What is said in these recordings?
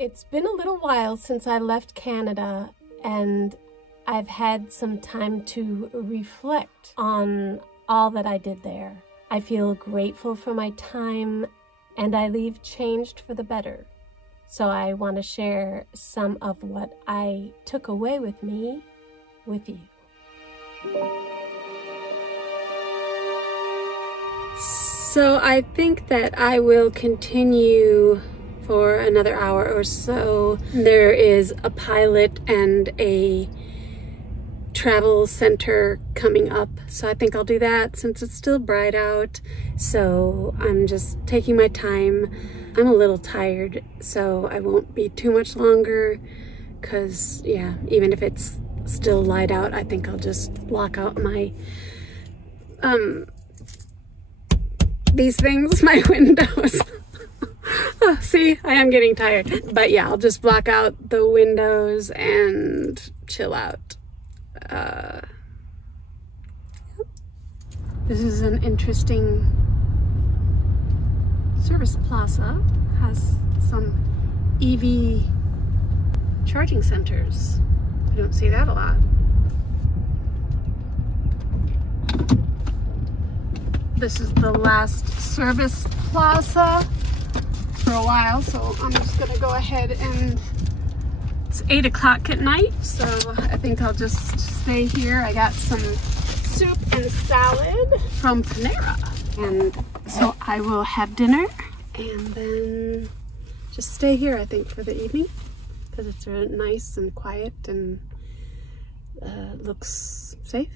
It's been a little while since I left Canada, and I've had some time to reflect on all that I did there. I feel grateful for my time, and I leave changed for the better. So I want to share some of what I took away with me with you. So I think that I will continue for another hour or so. There is a pilot and a travel center coming up, so I think I'll do that since it's still bright out. So I'm just taking my time. I'm a little tired, so I won't be too much longer, because yeah, even if it's still light out, I think I'll just block out my these things, my windows. Oh, see, I am getting tired. But yeah, I'll just block out the windows and chill out. This is an interesting service plaza. Has some EV charging centers. I don't see that a lot. This is the last service plaza for a while, so I'm just gonna go ahead and it's 8 o'clock at night, so I think I'll just stay here. I got some soup and salad from Panera, and so I will have dinner and then just stay here, I think, for the evening, because it's nice and quiet and looks safe.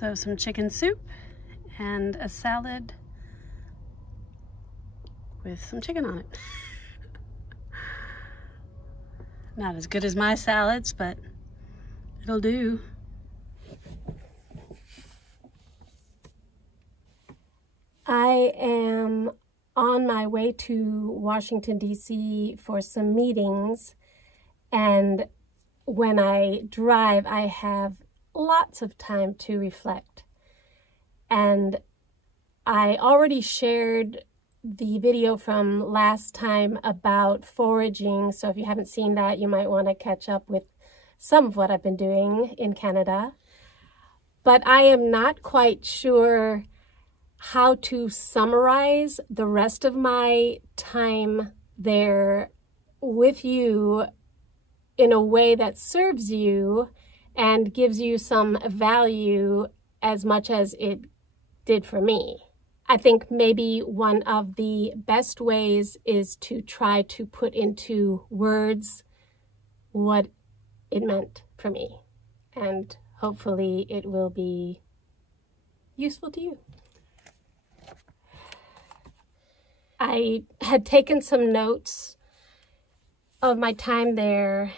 So some chicken soup and a salad with some chicken on it. Not as good as my salads, but it'll do. I am on my way to Washington, D.C. for some meetings, and when I drive, I have lots of time to reflect. And I already shared the video from last time about foraging, so if you haven't seen that, you might want to catch up with some of what I've been doing in Canada. But I am not quite sure how to summarize the rest of my time there with you in a way that serves you and gives you some value as much as it did for me. I think maybe one of the best ways is to try to put into words what it meant for me, and hopefully it will be useful to you. I had taken some notes of my time there,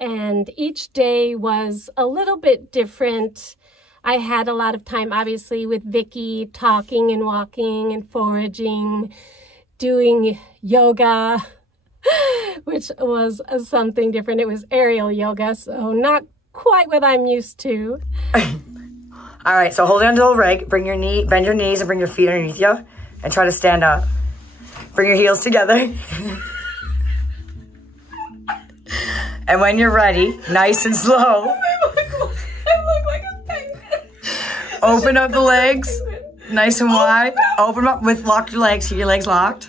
and each day was a little bit different. I had a lot of time, obviously, with Vicky, talking and walking and foraging, doing yoga, which was something different. It was aerial yoga, so not quite what I'm used to. All right, so hold it onto the rig. Bring your knee, bend your knees and bring your feet underneath you, and try to stand up. Bring your heels together. And when you're ready, nice and slow, I look like a penguin. Open up the legs, nice and wide. Open them up with, lock your legs, keep your legs locked.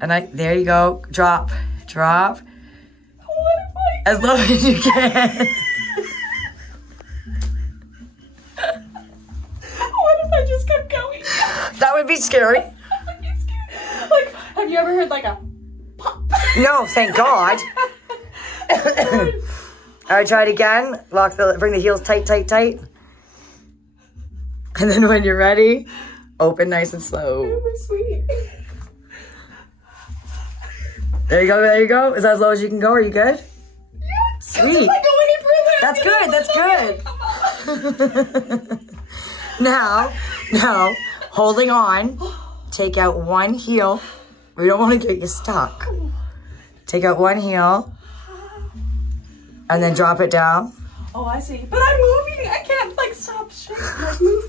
And there you go, drop, drop. As low as you can. What if I just kept going? That would be scary. Like, have you ever heard like a pop? No, thank God. All right, try it again. Bring the heels tight, tight, tight. And then when you're ready, open nice and slow. Sweet. There you go, there you go. Is that as low as you can go? Are you good? Yeah. Sweet. If I go any further, That's good, that's good. Now, holding on, take out one heel. We don't want to get you stuck. Take out one heel and then drop it down. Oh, I see. But I'm moving. I can't like stop shaking.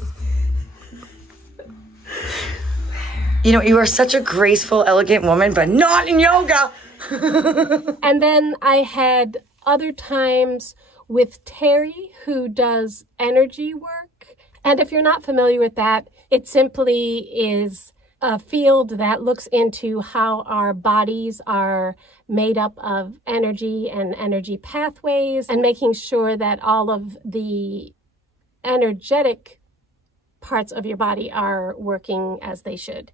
You know, you are such a graceful, elegant woman, but not in yoga. And then I had other times with Terry, who does energy work. And if you're not familiar with that, it simply is a field that looks into how our bodies are made up of energy and energy pathways, and making sure that all of the energetic parts of your body are working as they should.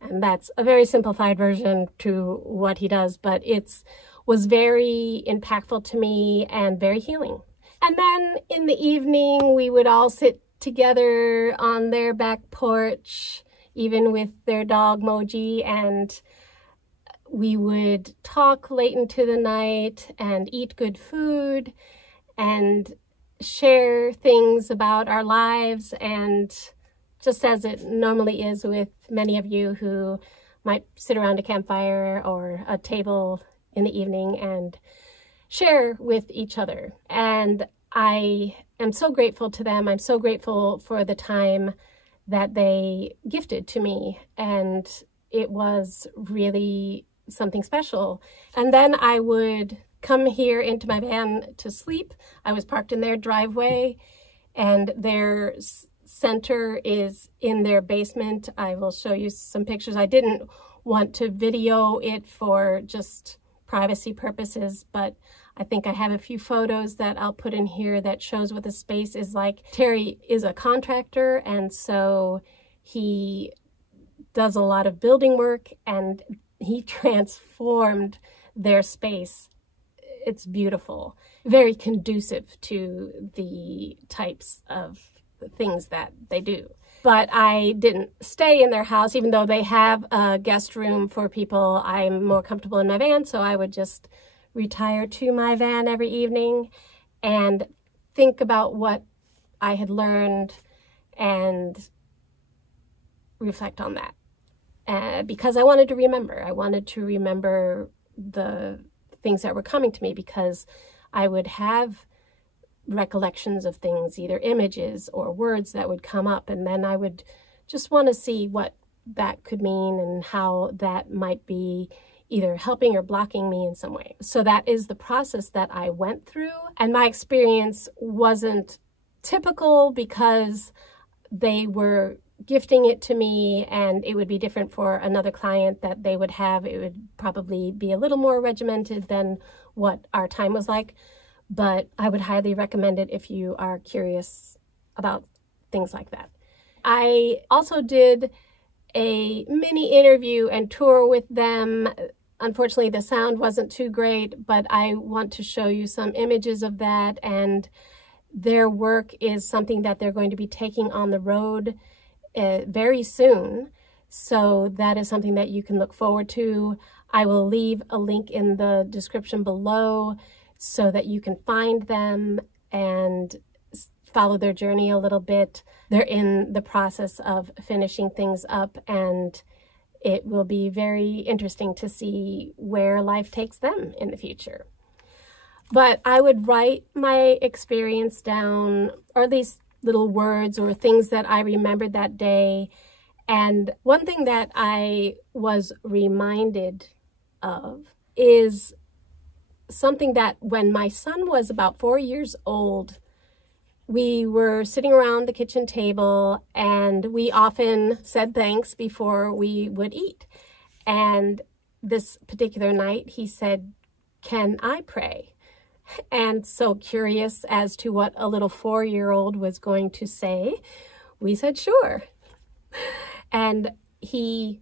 And that's a very simplified version to what he does, but it was very impactful to me and very healing. And then in the evening, we would all sit together on their back porch, even with their dog Moji, and we would talk late into the night and eat good food and share things about our lives, and just as it normally is with many of you who might sit around a campfire or a table in the evening and share with each other. And I am so grateful to them. I'm so grateful for the time that they gifted to me, and it was really something special. And then I would come here into my van to sleep. I was parked in their driveway, and their center is in their basement. I will show you some pictures. I didn't want to video it for just privacy purposes, but I think I have a few photos that I'll put in here that shows what the space is like. Terry is a contractor, and so he does a lot of building work, and he transformed their space. It's beautiful, very conducive to the types of things that they do. But I didn't stay in their house, even though they have a guest room for people. I'm more comfortable in my van, so I would just retire to my van every evening and think about what I had learned and reflect on that. Because I wanted to remember. I wanted to remember the things that were coming to me, because I would have recollections of things, either images or words that would come up, and then I would just want to see what that could mean and how that might be either helping or blocking me in some way. So that is the process that I went through, and my experience wasn't typical because they were gifting it to me, and it would be different for another client that they would have. It would probably be a little more regimented than what our time was like. But I would highly recommend it if you are curious about things like that. I also did a mini interview and tour with them. Unfortunately, the sound wasn't too great, but I want to show you some images of that. And their work is something that they're going to be taking on the road very soon. So that is something that you can look forward to. I will leave a link in the description below so that you can find them and follow their journey a little bit. They're in the process of finishing things up, and it will be very interesting to see where life takes them in the future. But I would write my experience down, or at least little words or things that I remembered that day. And one thing that I was reminded of is something that when my son was about 4 years old, we were sitting around the kitchen table, and we often said thanks before we would eat. And this particular night, he said, "Can I pray?" And so curious as to what a little 4-year-old was going to say, we said, "Sure." And he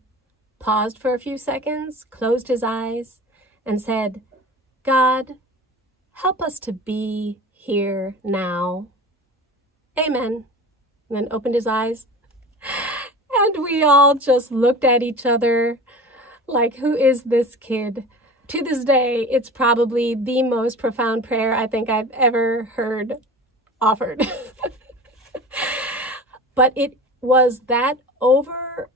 paused for a few seconds, closed his eyes, and said, "God, help us to be here now. Amen." And then opened his eyes. And we all just looked at each other like, who is this kid? To this day, it's probably the most profound prayer I think I've ever heard offered. But it was that overarching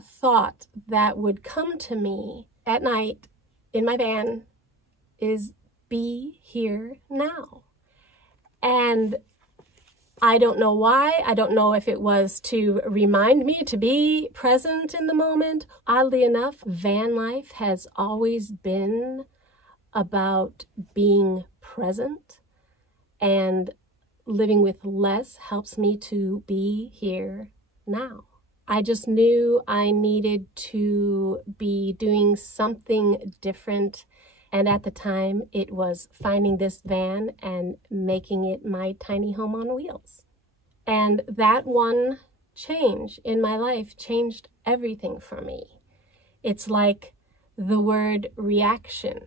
thought that would come to me at night in my van is be here now. And I don't know why. I don't know if it was to remind me to be present in the moment. Oddly enough, van life has always been about being present, and living with less helps me to be here now. I just knew I needed to be doing something different. And at the time, it was finding this van and making it my tiny home on wheels. And that one change in my life changed everything for me. It's like the word reaction,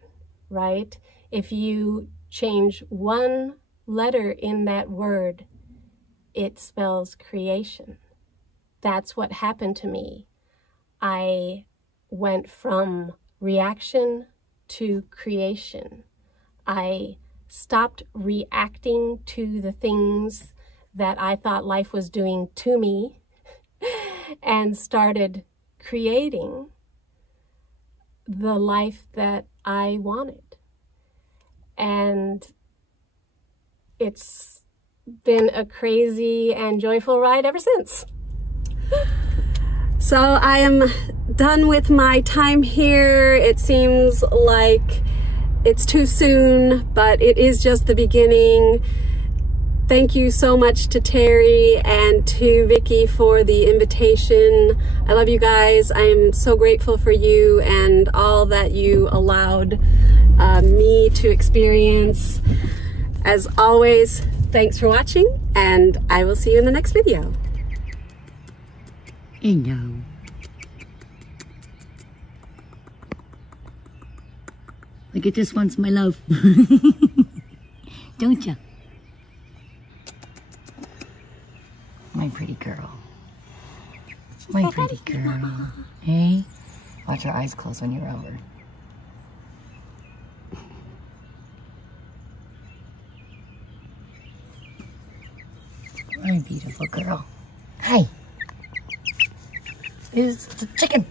right? If you change one letter in that word, it spells creation. That's what happened to me. I went from reaction to creation. I stopped reacting to the things that I thought life was doing to me and started creating the life that I wanted. And it's been a crazy and joyful ride ever since. So I am done with my time here. It seems like it's too soon, but it is just the beginning. Thank you so much to Terry and to Vicky for the invitation. I love you guys. I'm so grateful for you and all that you allowed me to experience. As always, thanks for watching, and I will see you in the next video. I know. Look at this one's my love. Don't ya? My pretty girl. My pretty girl. Hey? Watch your eyes close when you're over. My beautiful girl. Hi. Is the chicken.